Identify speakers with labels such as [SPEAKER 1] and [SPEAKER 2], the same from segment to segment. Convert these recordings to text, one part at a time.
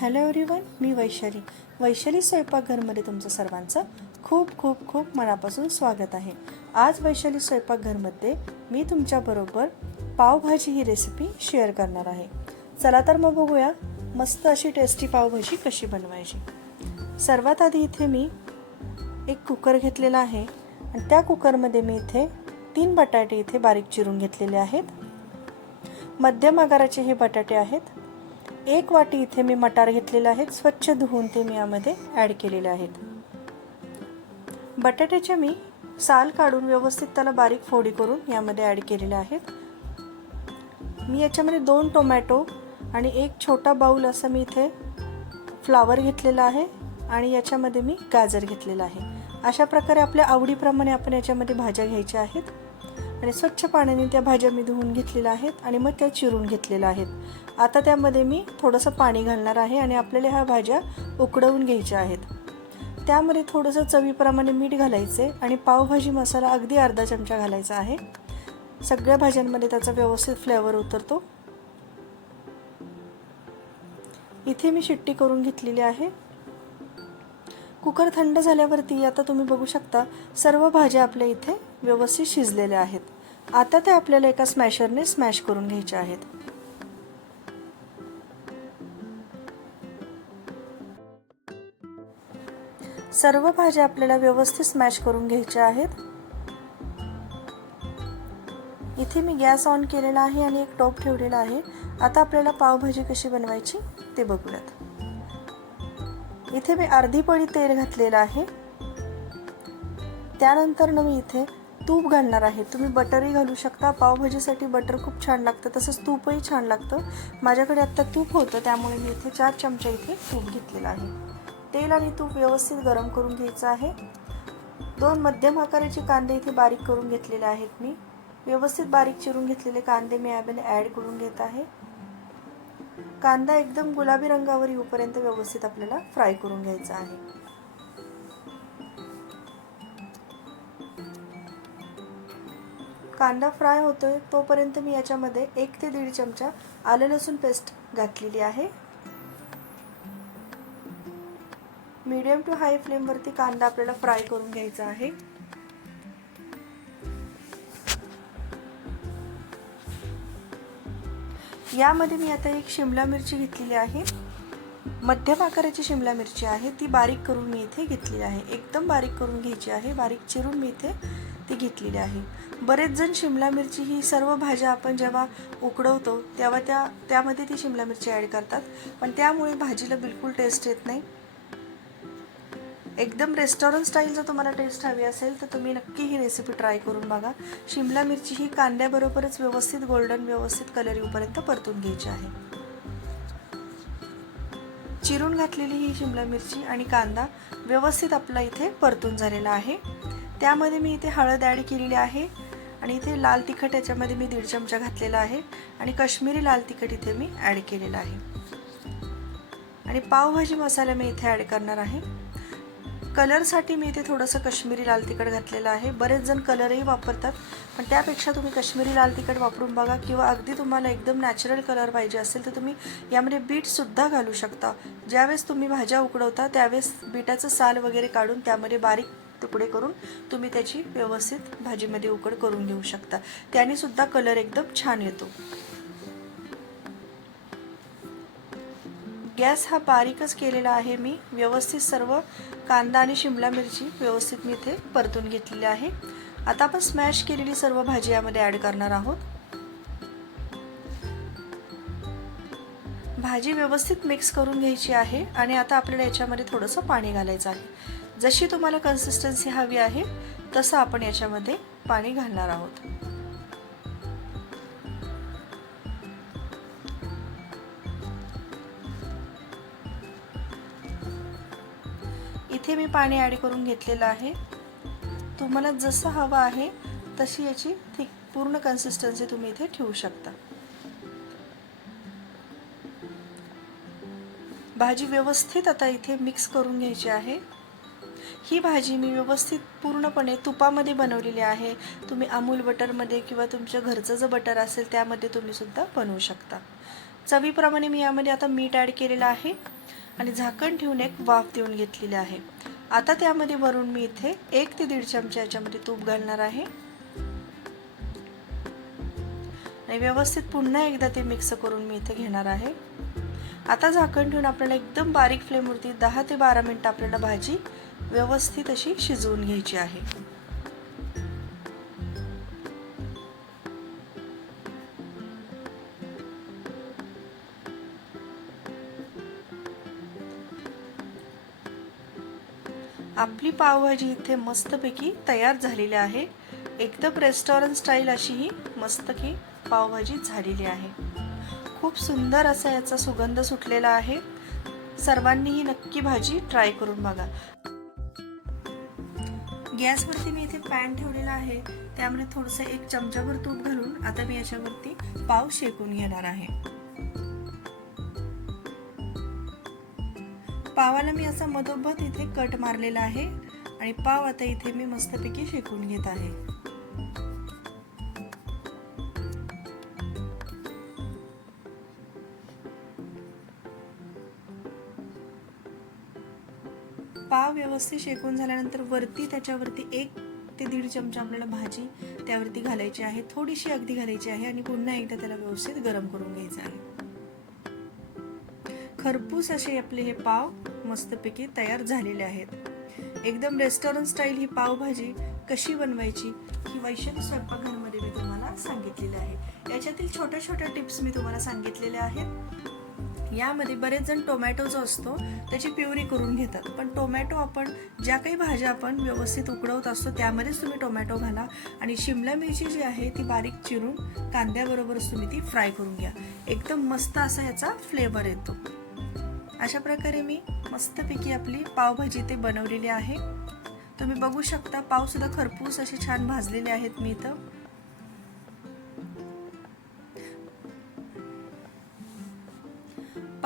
[SPEAKER 1] Hello everyone मी वैशाली. वैशाली स्वयंपाकघरमध्ये तुमचं सर्वांचं खूप खूप खूप मनापासून स्वागत आहे. आज वैशाली स्वयंपाकघरमध्ये मी तुमच्याबरोबर पावभाजी ही रेसिपी शेअर करणार आहे. चला तर मग बघूया मस्त अशी टेस्टी पावभाजी कशी बनवायची. सर्वात आधी इथे मी एक कुकर घेतलेला आहे आणि त्या कुकरमध्ये मी इथे तीन बटाटे इथे बारीक चिरून घेतलेले आहेत. मध्यम आकाराचे हे बटाटे आहेत. एक वाटी इथे मी मटार घेतलेले आहेत स्वच्छ धुवून ते मी यामध्ये ॲड केलेले आहेत. बटाट्याचे मी साल काढून व्यवस्थित त्याला बारीक फोडी करून यामध्ये ॲड केलेले आहेत. मी याच्यामध्ये दोन टोमॅटो आणि एक छोटा बाऊल असं मी इथे फ्लावर घेतलेला आहे आणि याच्यामध्ये मी गाजर घेतलेला आहे. अशा प्रकारे आपल्या आवडीप्रमाणे आपण याच्यामध्ये भाज्या घ्यायच्या आहेत. आणि स्वच्छ पाण्याने त्या भाज्या मी धुवून घेतलेल्या आहेत आणि मग त्या चिरून घेतलेल्या आहेत. आता त्यामध्ये मी थोडंसं पाणी घालणार आहे आणि आपल्याला ह्या भाज्या उकडवून घ्यायच्या आहेत. त्यामध्ये थोडंसं चवीप्रमाणे मीठ घालायचे आणि पावभाजी मसाला अगदी अर्धा चमचा घालायचा आहे. सगळ्या भाज्यांमध्ये त्याचा व्यवस्थित फ्लेवर उतरतो. इथे मी शिट्टी करून घेतलेली आहे. कुकर थंड झाल्यावरती आता तुम्ही बघू शकता सर्व भाज्या आपल्या इथे व्यवस्थित शिजलेल्या आहेत. आता ते आपल्याला एका स्मॅशरने स्मॅश करून घ्यायच्या आहेत. सर्व भाज्या आपल्याला व्यवस्थित स्मॅश करून घ्यायच्या आहेत. इथे मी गॅस ऑन केलेला आहे आणि एक टोप ठेवलेला आहे. आता आपल्याला पावभाजी कशी बनवायची ते बघूयात. इथे मी अर्धी पळी तेल घातलेलं आहे. त्यानंतर मी इथे तूप घालणार आहे. तुम्ही बटरही घालू शकता. पावभाजीसाठी बटर खूप छान लागतं. तसंच तूपही छान लागतं. माझ्याकडे आत्ता तूप होतं त्यामुळे मी इथे चार चमचे इथे तूप घेतलेलं आहे. तेल आणि तूप व्यवस्थित गरम करून घ्यायचं आहे. दोन मध्यम आकाराचे कांदे इथे बारीक करून घेतलेले आहेत मी. व्यवस्थित बारीक चिरून घेतलेले कांदे मी यामध्ये ॲड करून घेत आहे. कांदा एकदम गुलाबी रंगावर येऊपर्यंत व्यवस्थित आपल्याला फ्राय करून घ्यायचा आहे. कांदा फ्राय होतोय तोपर्यंत मी याच्यामध्ये एक ते दीड चमचा आलं लसूण पेस्ट घातलेली आहे. मीडियम टू हाय फ्लेमवरती कांदा आपल्याला फ्राय करून घ्यायचा आहे. यामध्ये मी आता एक शिमला मिरची घेतलेली आहे. मध्यम आकाराची शिमला मिरची आहे ती बारीक करून मी इथे घेतलेली आहे. एकदम बारीक करून घ्यायची आहे बारीक चिरून मी इथे ती घेतलेली आहे. बरेच जण शिमला मिरची ही सर्व भाज्या आपण जेव्हा उकडवतो तेव्हा त्या त्यामध्ये ती शिमला मिरची ॲड करतात. पण त्यामुळे भाजीला बिलकुल टेस्ट येत नाही. एकदम रेस्टॉरंट स्टाईल जर तुम्हाला टेस्ट हवी असेल तर तुम्ही नक्की ही रेसिपी ट्राय करून बघा. शिमला मिरची ही कांद्याबरोबरच व्यवस्थित गोल्डन व्यवस्थित कलर येऊपर्यंत परतून घ्यायची आहे. चिरून घातलेली ही शिमला मिरची आणि कांदा व्यवस्थित आपला इथे परतून झालेला आहे. त्यामध्ये मी इथे हळद ॲड केलेली आहे आणि इथे लाल तिखट याच्यामध्ये मी दीड चमचा घातलेला आहे आणि काश्मीरी लाल तिखट इथे मी ॲड केलेलं आहे. आणि पावभाजी मसाला मी इथे ॲड करणार आहे. कलरसाठी मी इथे थोडंसं काश्मीरी लाल तिखट घातलेलं आहे. बरेच जण कलरही वापरतात पण त्यापेक्षा तुम्ही काश्मीरी लाल तिखट वापरून बघा किंवा अगदी तुम्हाला एकदम नॅचरल कलर पाहिजे असेल तर तुम्ही यामध्ये बीटसुद्धा घालू शकता. ज्यावेळेस तुम्ही भाज्या उकडवता त्यावेळेस बीटाचं साल वगैरे काढून त्यामध्ये बारीक तुकडे करून तुम्ही त्याची व्यवस्थित भाजीमध्ये उकड करून घेऊ शकता. त्याने सुद्धा कलर एकदम छान येतो. गॅस हा बारीकच केलेला आहे मी. व्यवस्थित सर्व कांदा आणि शिमला मिरची व्यवस्थित मी इथे परतून घेतलेली आहे. आता आपण स्मॅश केलेली सर्व भाजी यामध्ये ॲड करणार आहोत. भाजी व्यवस्थित मिक्स करून घ्यायची आहे आणि आता आपल्याला याच्यामध्ये थोडंसं पाणी घालायचं आहे. जशी तुम्हाला कन्सिस्टन्सी हवी आहे तसं आपण याच्यामध्ये पाणी घालणार आहोत. इथे मी पाणी ॲड करून घेतलेलं आहे. तुम्हाला जसं हवं आहे तशी याची थिक पूर्ण कन्सिस्टन्सी तुम्ही इथे ठेवू शकता. भाजी व्यवस्थित आता इथे मिक्स करून घ्यायची आहे. ही भाजी मी व्यवस्थित पूर्णपणे तुपामध्ये बनवलेली आहे. तुम्ही अमूल बटरमध्ये किंवा तुमच्या घरचं जर बटर असेल त्यामध्ये तुम्ही सुद्धा बनवू शकता. चवीप्रमाणे मी यामध्ये आता मीठ ॲड केलेलं आहे आणि झाकण ठेवून एक वाफ देऊन घेतलेली आहे. आता त्यामध्ये वरून मी इथे एक ते दीड चमचा याच्यामध्ये तूप घालणार आहे. आणि व्यवस्थित पुन्हा एकदा ते मिक्स करून मी इथे घेणार आहे. आता झाकण ठेवून आपल्याला एकदम बारीक फ्लेमवरती दहा ते बारा मिनटं आपल्याला भाजी व्यवस्थित अशी शिजवून घ्यायची आहे. आपली पावभाजी इथे मस्तपैकी तयार झालेली आहे. एकदम रेस्टॉरंट स्टाईल अशी ही मस्तकी पावभाजी झालेली आहे. खूप सुंदर असा याचा सुगंध सुटलेला आहे. सर्वांनीही नक्की भाजी ट्राय करून बघा. गॅसवरती मी इथे पॅन ठेवलेला आहे. त्यामुळे थोडंसं एक चमचाभर तूप घालून आता मी याच्यावरती पाव शेकून घेणार आहे. पावाला मी असा मधोमध इथे कट मारलेला आहे आणि पाव आता इथे मी मस्तपैकी शेकून घेत आहे. पाव व्यवस्थित शेकून झाल्यानंतर वरती त्याच्यावरती एक ते दीड चमचा आपल्याला भाजी त्यावरती घालायची आहे. थोडीशी अगदी घालायची आहे आणि पुन्हा एकदा त्याला व्यवस्थित गरम करून घ्यायचं आहे. खरपूस असे आपले हे पाव मस्तपैकी तयार झालेले आहेत. एकदम रेस्टॉरंट स्टाईल ही पावभाजी कशी बनवायची ही वैशाली स्वयंपाकघरमध्ये मी तुम्हाला सांगितलेली आहे. याच्यातील छोट्या छोट्या टिप्स मी तुम्हाला सांगितलेल्या आहेत. यामध्ये बरेच जण टोमॅटो जो असतो त्याची प्युरी करून घेतात. पण टोमॅटो आपण ज्या काही भाज्या आपण व्यवस्थित उकडवत असतो त्यामध्येच तुम्ही टोमॅटो घाला आणि शिमला मिरची जी आहे ती बारीक चिरून कांद्याबरोबरच तुम्ही ती फ्राय करून घ्या. एकदम मस्त असा याचा फ्लेवर येतो. अशा प्रकारे मी मस्तपैकी आपली पावभाजी ते बनवलेली आहे. तुम्ही बघू शकता पावसुद्धा खरपूस असे छान भाजलेले आहेत मी इथं.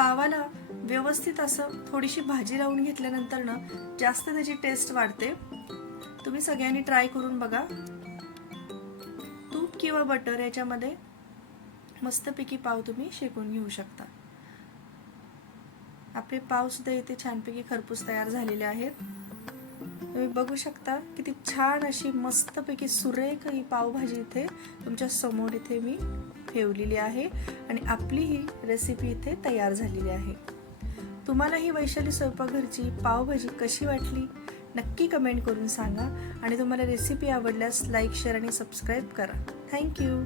[SPEAKER 1] पावाला व्यवस्थित असं थोडीशी भाजी लावून घेतल्यानंतर ना जास्त त्याची टेस्ट वाढते. तुम्ही सगळ्यांनी ट्राय करून बघा. तूप किंवा बटर याच्यामध्ये मस्तपैकी पाव तुम्ही शेकून घेऊ शकता. आपले पाव सुद्धा इथे छानपैकी खरपूस तयार झालेले आहेत. तुम्ही बघू शकता किती छान अशी मस्तपैकी सुरेख ही पावभाजी इथे तुमच्यासमोर इथे मी ठेवलेली आहे आणि आपली ही रेसिपी इथे तयार झालेली आहे. तुम्हाला ही वैशाली स्वयंपाकघरची पावभाजी कशी वाटली? नक्की कमेंट करून सांगा आणि तुम्हाला रेसिपी आवडल्यास लाईक शेअर आणि सबस्क्राईब करा. Thank you